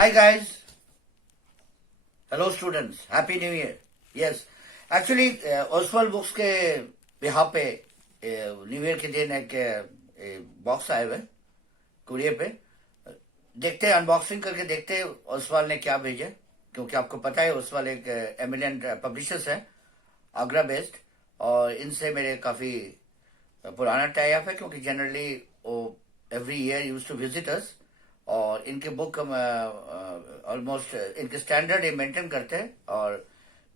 Hi guys, hello students, happy new year. Yes, actually Oswald books के यहाँ पे new year के दिन एक बॉक्स आए हुए कुरियर पे। देखते हैं, अनबॉक्सिंग करके देखते हैं ओसवाल ने क्या भेजा, क्योंकि आपको पता है ओसवाल एक एमिनेंट पब्लिशर्स है, आगरा बेस्ड, और इनसे मेरे काफी पुराना टाई अप है, क्योंकि जनरली वो every year use to visit us, और इनके बुक हम ऑलमोस्ट इनके स्टैंडर्ड ये मेंटेन करते हैं, और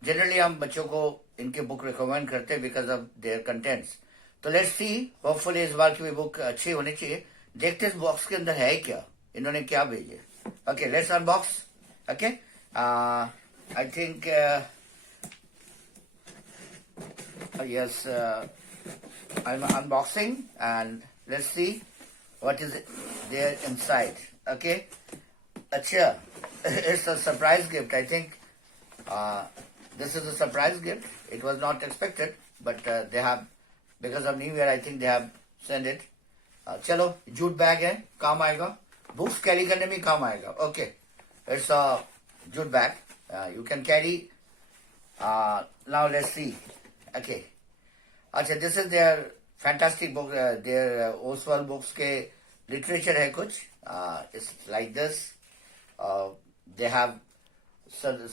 जनरली हम बच्चों को इनके बुक रिकमेंड करते हैं बिकॉज ऑफ देयर कंटेंट्स। तो लेट्स सी, होपफुली इस बार की भी बुक अच्छी होनी चाहिए। देखते इस बॉक्स के अंदर है क्या, इन्होंने क्या भेजे। Okay, let's unbox. Okay, I think yes, I'm unboxing and let's see what is there inside. Okay, acha, it's a surprise gift. I think this is a surprise gift. It was not expected, but they have, because of New Year, I think they have sent it. चलो, jute bag है, काम आएगा, books carry करने में काम आएगा। Okay, it's a jute bag, you can carry. Now let's see. Okay, अच्छा, this is their fantastic book, their Oswaal books के लिटरेचर है कुछ, it's like this. They have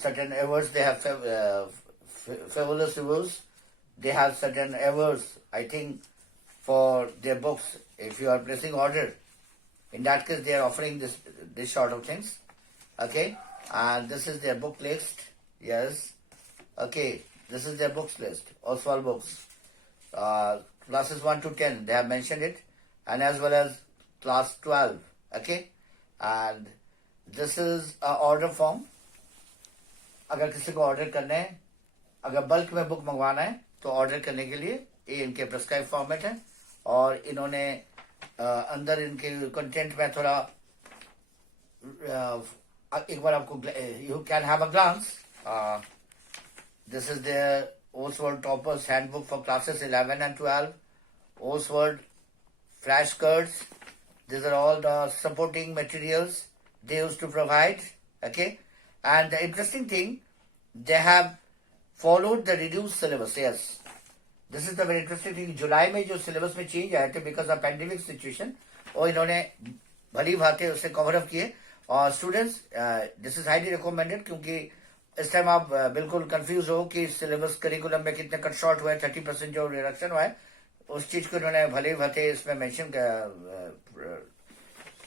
certain awards, they have fabulous awards, they have certain awards, I think, for their books. If you are placing order, in that case they are offering this sort of things. Okay, and this is their book list. Yes, okay, this is their books list, Oswald books, classes 1 to 10, they have mentioned it, and as well as class 12. Okay, and this is a order form. अगर किसी को ऑर्डर करना है, अगर बल्क में बुक मंगवाना है, तो ऑर्डर करने के लिए ये इनके प्रिस्क्राइब फॉर्मेट है, और इन्होंने अंदर इनके कंटेंट में थोड़ा एक बार आपको you can have a glance. This is the Oswaal toppers handbook for classes 11 and 12, Oswaal flash cards, these are all the supporting materials they used to provide. Okay, and the interesting thing, they have followed the reduced syllabus. Yes, this is the very interesting thing. जुलाई में जो सिलेबस में चेंज आए थे because of pandemic situation, और इन्होंने भली भांति उसे कवर अप किए। और students, this is highly recommended, क्योंकि इस टाइम आप बिल्कुल कंफ्यूज हो कि सिलेबस करिकुलम में कितने कट शॉर्ट हुआ है, 30% जो रिडक्शन हुआ है, उस चीज को इन्होंने भली भांति इसमें मेंशन,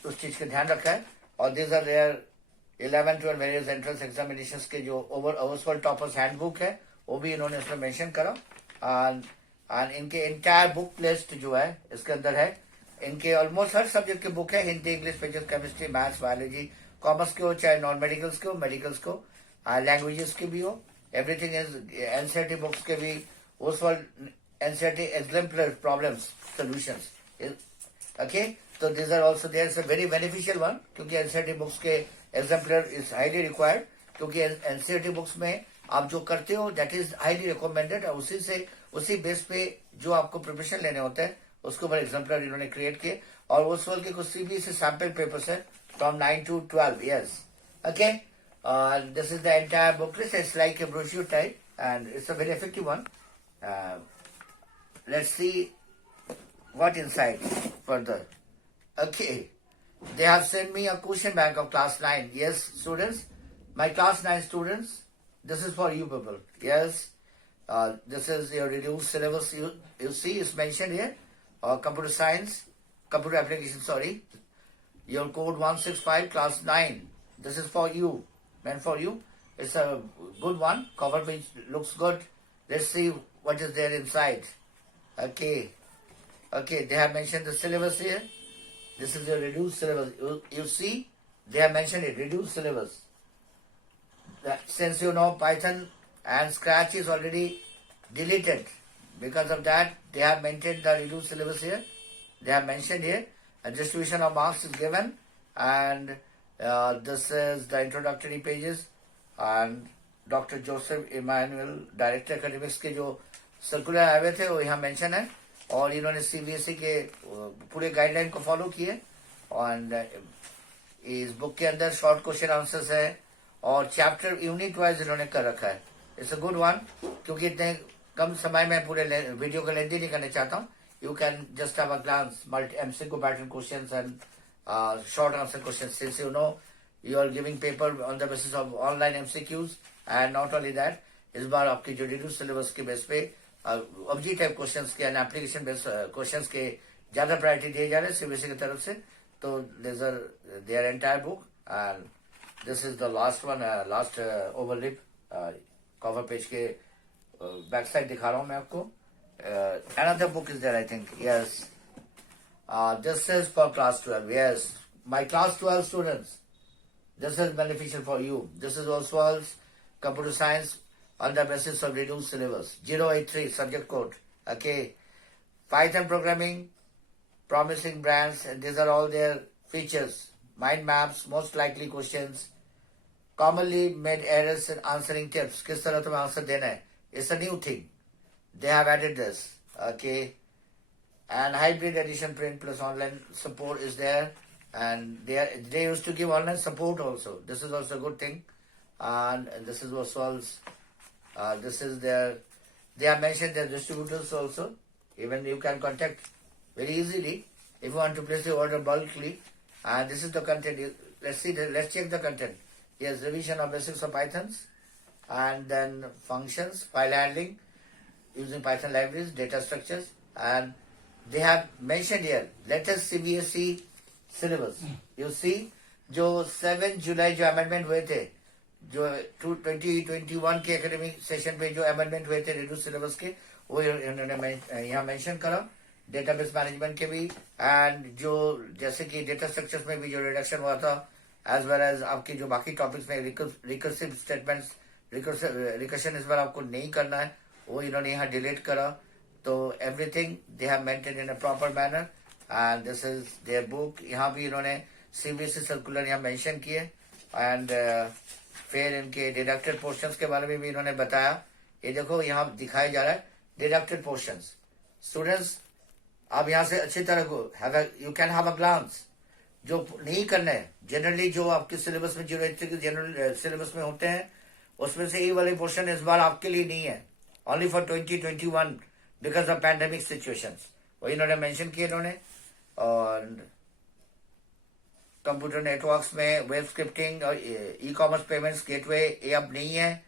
उस चीज का ध्यान रखा है। और this are there 11 12 various entrance examinations के जो ओसवर्ल्ड टॉपर्स हैंडबुक है, वो भी इन्होंने इसमें मेंशन करा। एंड इनके एंटायर बुक लिस्ट जो है इसके अंदर है, इनके ऑलमोस्ट हर सब्जेक्ट के बुक है, Hindi, English, physics, chemistry, maths, biology, commerce के हो, चाहे नॉन मेडिकल्स के हो, मेडिकल्स को, लैंग्वेजेस के भी हो, एवरीथिंग इज। एनसीईआरटी बुक्स के भी, Oswaal NCERT exemplar problems solutions. Okay, तो this are also there, it's a very beneficial one, क्योंकि एनसीईआरटी बुक्स के एग्जाम्पलर इज हाईली रिक्वायर्ड, क्योंकि एनसीईआरटी बुक्स में आप जो करते हो दैट इज हाईली रिकमेंडेड, और उसी बेस पे जो आपको प्रिपरेशन लेने होते हैं उसके ऊपर एग्जाम्पलर इन्होंने क्रिएट किए। और उस वर्ल्ड के कुछ सीबीएसई सैंपल पेपर्स है फ्रॉम 9 to 12 years. Okay, this is the entire book list. It's like a brochure type, and it's a very effective one. Let's see what inside further. Okay, they have sent me a question bank of class 9. Yes, students, my class 9 students, this is for you people. Yes, this is your reduced syllabus. You see, it's mentioned here. Computer science, computer application, sorry. Your code 165, class 9. This is for you, meant for you. It's a good one. Cover page looks good. Let's see what is there inside. Okay, they have mentioned the syllabus here. This is your reduced syllabus. You see, they have mentioned it, reduced syllabus. Since you know Python and Scratch is already deleted, because of that, they have maintained the reduced syllabus here. They have mentioned here, a distribution of marks is given, and this is the introductory pages, and Dr. Joseph Emmanuel, Director Academics के जो सर्कुलर आए हुए थे वो यहाँ मेंशन है, और इन्होंने सीबीएसई के पूरे गाइडलाइन को फॉलो किए, और इस बुक के अंदर शॉर्ट क्वेश्चन आंसर्स है और चैप्टर यूनिट वाइज इन्होंने कर रखा है. इट्स अ गुड वन, क्योंकि इतने कम समय में पूरे वीडियो को लेंथी नहीं करना चाहता हूँ. You can just have a glance multi MCQ pattern questions and short answer questions, since you know you are giving paper on the basis of online MCQs, and not only that, इस बार आपकी जो reduce syllabus के बेस पे objective type questions के and application based questions के ज्यादा प्रायोरिटी दिए जा रहे हैं सीबीएसई की तरफ से. तो their entire book and this is the last one, last overleaf cover page के बैक साइड दिखा रहा हूं मैं आपको. Another book is there, I think. Yes, this is for class 12. Yes, my class 12 students, this is beneficial for you. This is Oswald's Computer Science on the basis of reduced syllabus. 083 subject code. Okay. Python programming, promising brands, and these are all their features. Mind maps, most likely questions, commonly made errors in answering tips. किस तरह तुम्हें आंसर देना है? It's a new thing. They have added this. Okay. And hybrid edition print plus online support is there. And they used to give online support also. This is also a good thing. And this is Oswald's. This is their. They have mentioned their distributors also. Even you can contact very easily if you want to place the order bulkily. And this is the content. Let's see. Let's check the content. Yes, revision of basics of Pythons, and then functions, file handling using Python libraries, data structures, and they have mentioned here latest CBSE syllabus. You see, जो 7 जुलाई जो अमेंडमेंट हुए थे, जो 2021 के academic session पे जो अमेंडमेंट हुए थे रिड्यूस सिलेबस के, वो इन्होंने यहाँ मेंशन करा. डेटाबेस मैनेजमेंट के भी, एंड जो जैसे कि डेटा स्ट्रक्चर्स में भी जो रिडक्शन हुआ था, एज वेल एज आपकी जो बाकी टॉपिक्स में रिकर्सिव स्टेटमेंट्स, रिकर्शन इस बार आपको नहीं करना है, वो इन्होंने यहाँ डिलीट करा. तो everything they have maintain in a proper manner. And this is their book. यहाँ भी इन्होंने सीबीएसई सर्कुलर यहाँ मेंशन किए, एंड फिर इनके डिडक्टेड पोर्शंस के बारे में भी इन्होंने बताया. ये देखो यहाँ दिखाया जा रहा है डिडक्टेड पोर्शंस. स्टूडेंट्स, आप यहाँ से अच्छी तरह को you can have a glance. जो नहीं करना है, जनरली जो आपके सिलेबस में, जो जनरल सिलेबस में होते हैं, उसमें से ये वाले पोर्शन इस बार आपके लिए नहीं है. Only for 2021 because of pandemic situations. वो इन्होंने मेंशन किए इन्होंने. और कंप्यूटर नेटवर्क्स में वेब स्क्रिप्टिंग और ई कॉमर्स पेमेंट्स गेटवे, ये अब नहीं है.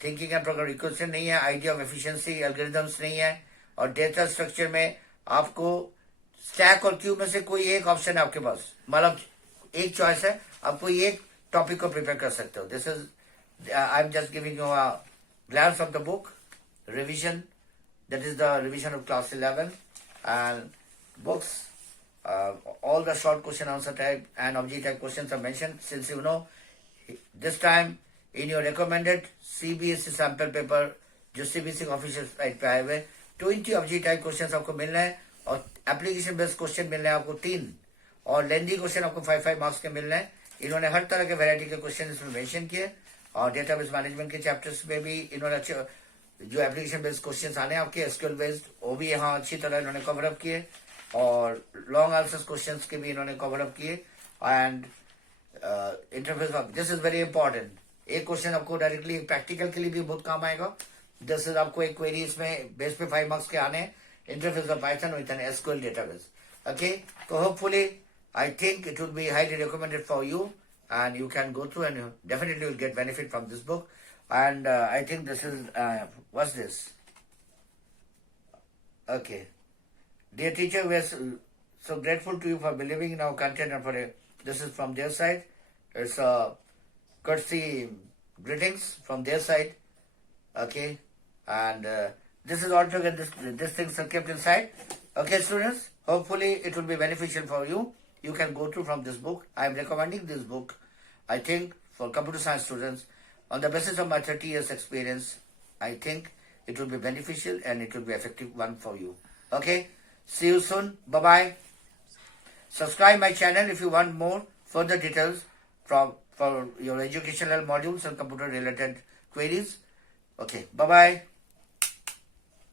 थिंकिंग एंड प्रोग्राम रिक्वेशन नहीं है. आइडिया ऑफ एफिशिएंसी एल्गोरिथम्स नहीं है. और डेटा स्ट्रक्चर में आपको स्टैक और क्यू में से कोई एक ऑप्शन है आपके पास, मतलब एक चॉइस है, आप कोई एक टॉपिक को प्रिपेयर कर सकते हो. This is, I am just giving you a glance of the book revision. That is the revision of class 11 and books. All the short question answer type and object type questions are mentioned. Since you know, this time in your recommended CBSE sample paper, जो CBSE official site पे आए हुए, 20 object type question आपको मिल रहे हैं, और application based question मिल रहे हैं आपको 3, और लेंदी क्वेश्चन आपको 5 मार्क्स के मिल रहे हैं. इन्होंने हर तरह के वैरायटी के क्वेश्चन इसमें मेंशन किए. और डेटाबेस मैनेजमेंट के चैप्टर्स में भी इन्होंने अच्छे जो एप्लीकेशन बेस्ड क्वेश्चंस आने आपके एसक्यूएल बेस्ड, वो भी यहाँ अच्छी तरह इन्होंने कवर अप किए. और लॉन्ग आंसर्स क्वेश्चंस के भी इन्होंने कवर अप किए. And interface, this is very important. एक क्वेश्चन आपको डायरेक्टली प्रैक्टिकल के लिए भी बहुत काम आएगा. दिस इज आपको एक क्वेरी इसमें बेस पे 5 मार्क्स के आने. Interface of Python with an SQL database. Okay, तो hopefully I think it will be highly recommended for you, and you can go through and you definitely will get benefit from this book. And I think this is what's this? Okay, dear teacher, we are so grateful to you for believing in our content and for this is from their side. It's a courtesy greetings from their side. Okay, and this is all together. This things are kept inside. Okay, students, hopefully it will be beneficial for you. You can go through from this book. I am recommending this book, I think, for computer science students. On the basis of my 30 years experience, I think it will be beneficial and it will be effective one for you. Okay, see you soon. Bye-bye. Subscribe my channel if you want more further details for your educational modules and computer related queries. Okay, bye-bye.